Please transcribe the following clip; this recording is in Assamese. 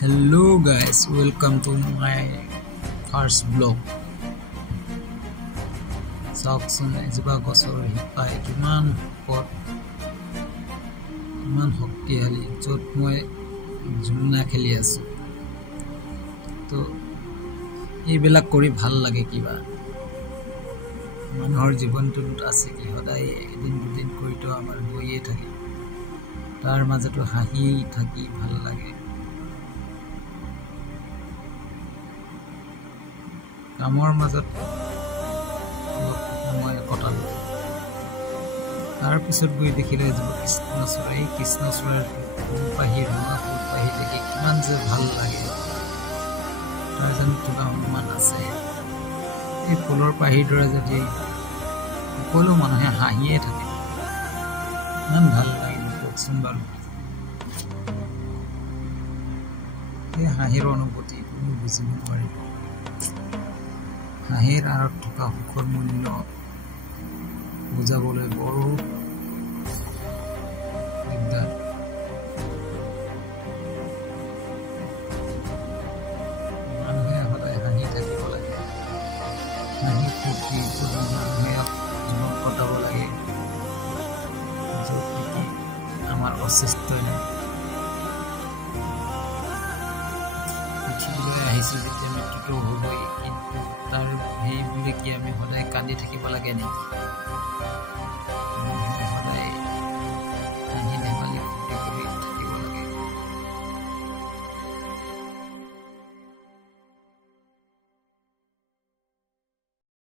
Hello guys, welcome to my first vlog. Sauksun ejiba gosor hipai kiman pot kiman hokkihali jot moi jumna kheli asu. To এইবিলাক কৰি ভাল লাগে কিবা মানুহৰ জীৱনটোত আছে কি সদায় এদিন দুদিন কৰিতো আমাৰ গৈয়ে থাকে তাৰ মাজতো হাঁহি থাকি ভাল লাগে কামৰ মাজত সময় কটালো তাৰ পিছত গৈ দেখিলে যে কৃষ্ণচূড়াৰ ফুলপাহি ৰঙা ফুলপাহি দেখি কিমান যে ভাল লাগে তাৰ যেন কিবা অনুমান আছে এই ফুলৰ পাহিৰ দৰে যদি সকলো মানুহে হাঁহিয়ে থাকে ইমান ভাল লাগিল কওকচোন বাৰু এই হাঁহিৰ অনুভূতি কোনো বুজিব নোৱাৰিব হাঁহিৰ আঁৰত থকা সুখৰ মূল্য বুজাবলৈ বৰ দিগদাৰ মানুহে সদায় হাঁহি থাকিব লাগে হাঁহি ফূৰ্তি কৰি মানুহে জীৱন কটাব লাগে য'ত নেকি আমাৰ অস্তিত্বই নাই পৃথিৱীলৈ আহিছোঁ যেতিয়া মৃত্যুটো হ'বই কিন্তু তাৰ সেই বুলি কি আমি সদায় কান্দি থাকিব লাগে নেকি